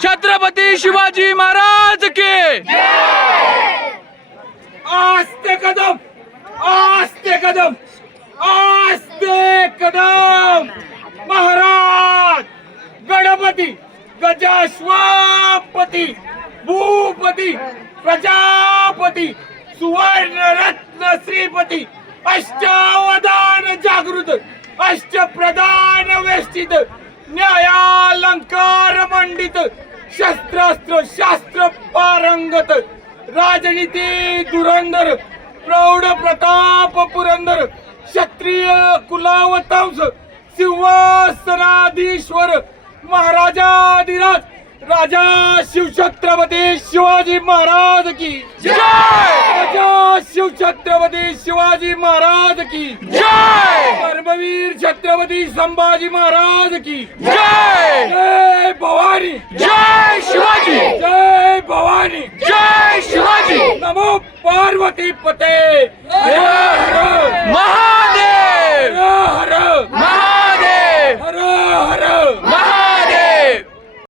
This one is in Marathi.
छत्रपती शिवाजी महाराज की आस्ते कदम, आस्ते कदम, आस्ते कदम. महाराज गणपती गजाश्वपती भूपती प्रजापती सुवर्ण रत्न श्रीपती अष्टावधान जागृत अष्टप्रधान वेष्टित न्यायालंकार मंडित शस्त्रास्त्र शास्त्र पारंगत राजनीती धुरंधर प्रौढ प्रताप पुरंदर क्षत्रिय कुलावतांस सिंहासनाधीश्वर महाराजाधिराज राजा शिवछत्रपती शिवाजी महाराज की जय. राजा शिवछत्रपती शिवाजी महाराज की जय. कर्मवीर छत्रपती संभाजी महाराज की जय. जय भवानी, जय शिवाजी, जय भवानी, जय शिवाजी. नमो पार्वती पते